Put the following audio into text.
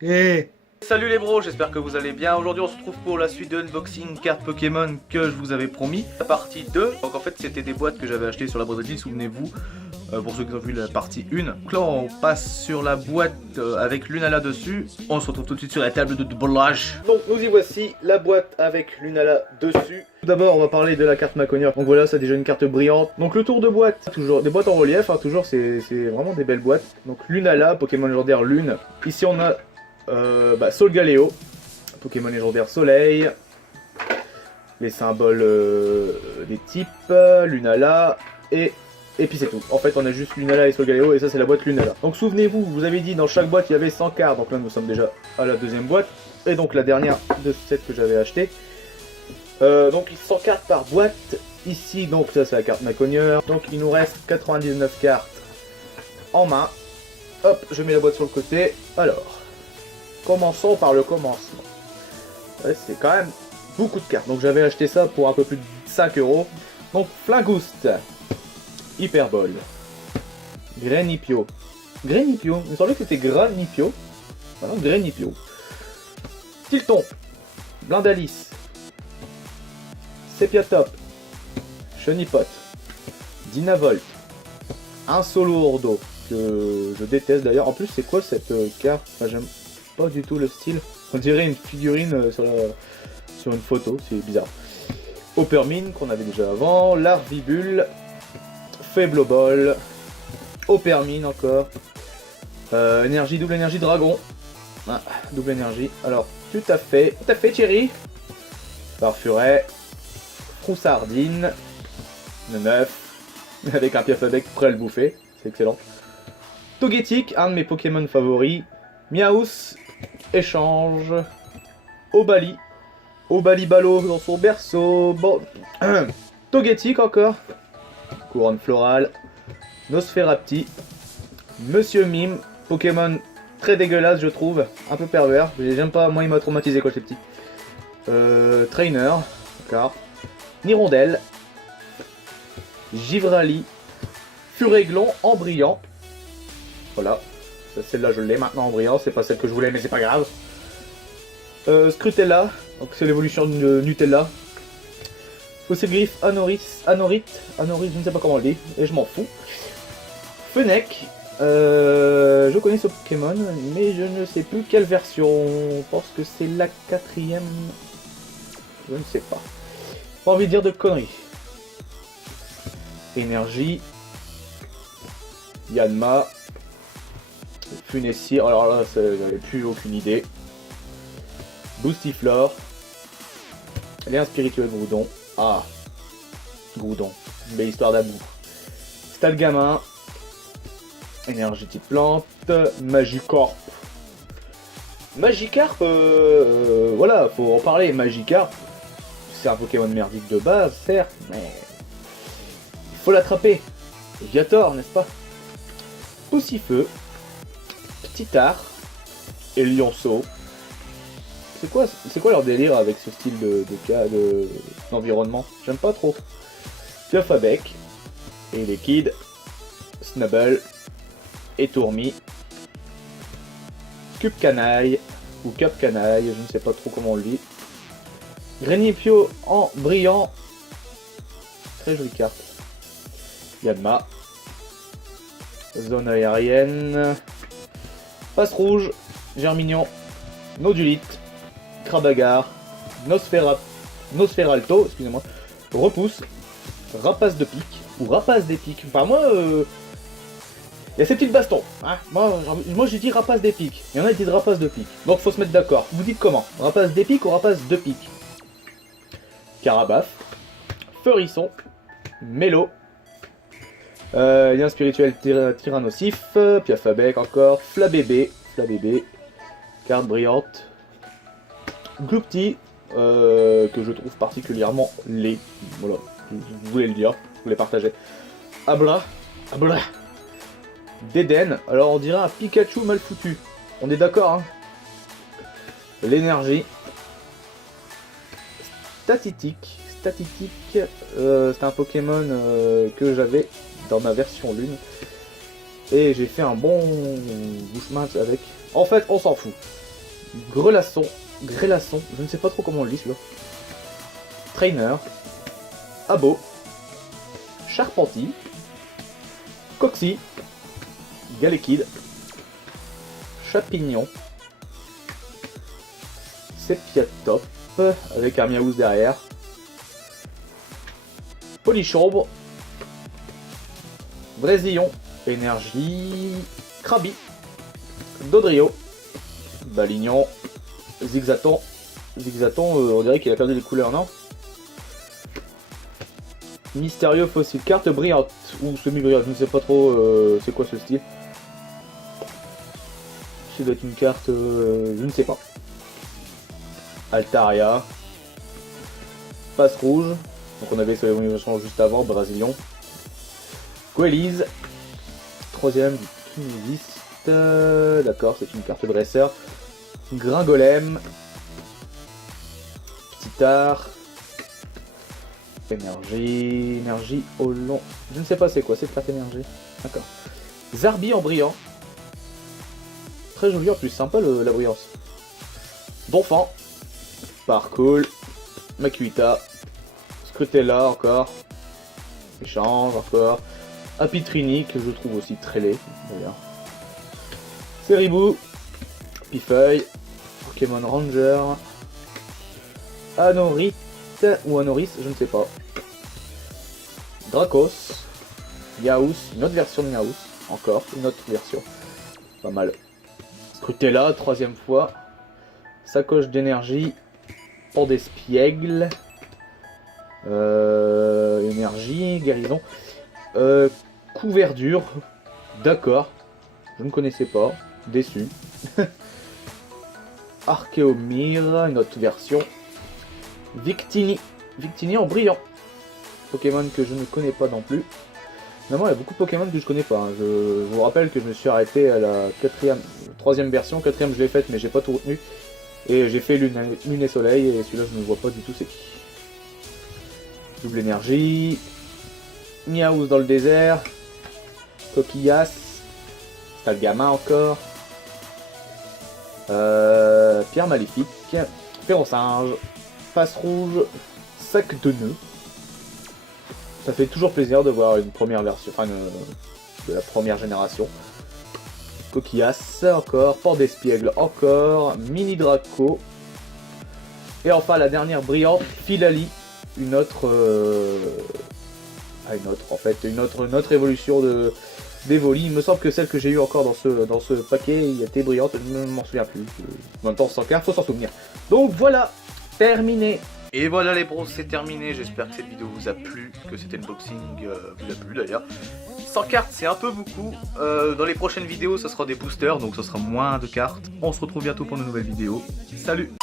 Hey. Salut les bros, j'espère que vous allez bien. Aujourd'hui on se retrouve pour la suite de unboxing cartes Pokémon que je vous avais promis. La partie 2, donc en fait c'était des boîtes que j'avais achetées sur la broderie, souvenez-vous. Pour ceux qui ont vu la partie 1. Donc là on passe sur la boîte avec Lunala dessus. On se retrouve tout de suite sur la table de doublage. Donc nous y voici, la boîte avec Lunala dessus. Tout d'abord on va parler de la carte Maconia. Donc voilà, c'est déjà une carte brillante. Donc le tour de boîte, toujours des boîtes en relief, hein, toujours c'est vraiment des belles boîtes. Donc Lunala, Pokémon légendaire Lune. Ici on a Solgaleo, Pokémon légendaire Soleil. Les symboles des types, Lunala et puis c'est tout. En fait on a juste Lunala et Solgaleo et ça c'est la boîte Lunala. Donc souvenez-vous, vous avez dit dans chaque boîte il y avait 100 cartes. Donc là nous sommes déjà à la deuxième boîte. Et donc la dernière de cette que j'avais acheté. Donc 100 cartes par boîte. Ici donc ça c'est la carte Maconia. Donc il nous reste 99 cartes en main. Hop, je mets la boîte sur le côté. Alors, commençons par le commencement. Ouais, c'est quand même beaucoup de cartes. Donc j'avais acheté ça pour un peu plus de 5 €. Donc Flingouste, Hyperbole, Grenipio. Grenipio, il me semblait que c'était Granipio. Voilà, Grenipio. Tilton, Blindalis, Sepiatop, Chenipote, Dynavolt, un Solourdo que je déteste d'ailleurs. En plus, c'est quoi cette carte? Enfin, j'aime pas du tout le style. On dirait une figurine sur une photo, c'est bizarre. Opermine qu'on avait déjà avant, Larvibule, Faiblobol, Opermine encore, énergie, double énergie dragon, ah, double énergie, alors tout à fait Thierry, Farfuret, Froussardine, 9, avec un Piafabek prêt à le bouffer, c'est excellent. Togetic, un de mes Pokémon favoris, Miaous, Échange, Obali, Obalibalo dans son berceau, bon, Togetic encore, Couronne Florale, Nosferapti, Monsieur Mime, Pokémon très dégueulasse je trouve, un peu pervers, j'aime pas, moi il m'a traumatisé quand j'étais petit. Trainer, d'accord, Nirondelle, Givrali, Furéglon en brillant, voilà, celle-là je l'ai maintenant en brillant, c'est pas celle que je voulais mais c'est pas grave. Scrutella, donc c'est l'évolution de Nutella. Fossilgriffe, Anorit, je ne sais pas comment on le dit, et je m'en fous. Fennec, je connais ce Pokémon, mais je ne sais plus quelle version. Je pense que c'est la 4ème. Je ne sais pas. Pas envie de dire de conneries. Énergie. Yanma. Funessir, alors là, j'avais plus aucune idée. Boostiflore. Lien spirituel Groudon. Ah, Groudon, une belle histoire d'amour. Stalgamin, énergie type plante, Magikarp. Magikarp, voilà, faut en parler. Magikarp, c'est un Pokémon merdique de base, certes, mais il faut l'attraper. Viator, n'est-ce pas? Poussifeu, Petitar et Lionceau. C'est quoi leur délire avec ce style d'environnement? J'aime pas trop. Piafabek, et les Kids, Snubble, et Tourmi, Cupcanaille, ou Cupcanaille, je ne sais pas trop comment on le dit. Grenipio en brillant, très jolie carte. Yanma, zone aérienne, Passe Rouge, Germignon, Nodulite, Krabagar, Nosferalto, excusez-moi, Repousse, Rapace de pique, ou Rapace des piques. Enfin moi, il y a ces petits bastons, hein. Moi j'ai dit Rapace des piques, il y en a qui disent Rapace de pique. Donc faut se mettre d'accord, vous dites comment? Rapace des piques ou Rapace de pique? Carabaf, Feurisson, Mélo, lien spirituel Tyrannosif, Piafabek encore, Flabébé, carte brillante, Gloupti, que je trouve particulièrement laid. Voilà, je voulais le dire, je voulais partager. Abra, Déden, alors on dirait un Pikachu mal foutu. On est d'accord, hein? L'énergie. Statitique, c'est un Pokémon que j'avais dans ma version lune. Et j'ai fait un bon Bushman avec. En fait, on s'en fout. Grelasson, Grelasson, je ne sais pas trop comment on le lit celui-là. Trainer, Abo, Charpentier, Coxy, Galekid, Chapignon, Sepiatop, avec un Miaouz derrière, Polychambre, Brésillon, Énergie, Krabi, Dodrio, Balignon, Zigzaton. Zigzaton, on dirait qu'il a perdu les couleurs, non? Mystérieux fossile, carte brillante ou semi-brillante, je ne sais pas trop c'est quoi ce style. Ça doit être une carte, je ne sais pas. Altaria, Passe rouge, donc on avait sur l'évolution juste avant, Brasilion. Guélise, troisième du Kinésiste, d'accord, c'est une carte dresseur. Gringolem, Petit-Art, énergie au long. Je ne sais pas c'est quoi cette carte énergie. D'accord. Zarbi en brillant. Très joli en plus, sympa la brillance. Donphan, Parcool, Makuita, Scrutella encore. Échange encore. Apitrini que je trouve aussi très laid d'ailleurs. Ceribou, Pifeuille, Pokémon Ranger, Anorit ou Anoris, je ne sais pas. Dracos, Yaous, une autre version de Yaous, encore une autre version, pas mal. Scrutella, troisième fois. Sacoche d'énergie, Port d'espiègle, énergie, guérison, couverture, d'accord, je ne connaissais pas, déçu. Archéomire, une autre version. Victini, Victini en brillant. Pokémon que je ne connais pas non plus. Finalement, il y a beaucoup de Pokémon que je connais pas. Hein. Je vous rappelle que je me suis arrêté à la troisième version. Quatrième, je l'ai faite, mais j'ai pas tout retenu. Et j'ai fait Lune et Soleil, et celui-là, je ne vois pas du tout c'est qui. Double énergie. Miaouz dans le désert. Coquillas. Stalgama encore. Pierre maléfique. Ferrosinge. Face rouge. Sac de nœuds. Ça fait toujours plaisir de voir une première version, enfin de la première génération. Coquillas encore, Port d'espiègle encore, Mini Draco. Et enfin la dernière brillante, Philali, une autre une autre évolution d'Evoli. Il me semble que celle que j'ai eue encore dans ce paquet, il était brillante, je ne m'en souviens plus. En même temps, sans carte, faut s'en souvenir. Donc voilà, terminé. Et voilà les bros, c'est terminé, j'espère que cette vidéo vous a plu, que cet unboxing vous a plu d'ailleurs. 100 cartes c'est un peu beaucoup, dans les prochaines vidéos ça sera des boosters, donc ça sera moins de cartes. On se retrouve bientôt pour de nouvelles vidéos, salut!